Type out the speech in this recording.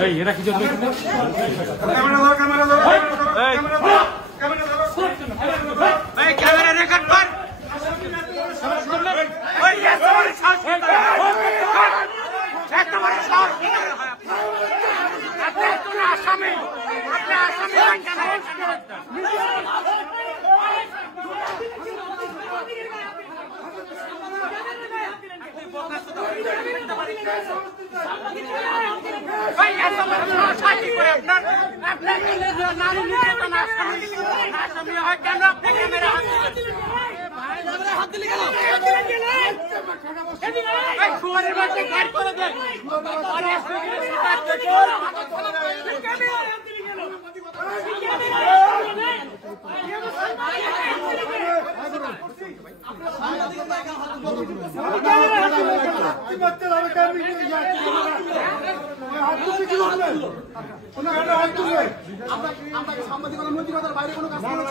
এই এরা কি জন্য ক্যামেরা রেকর্ড কর আসামি সাংবাদিকতার নৈতিকতার বাইরে কোনো কাজ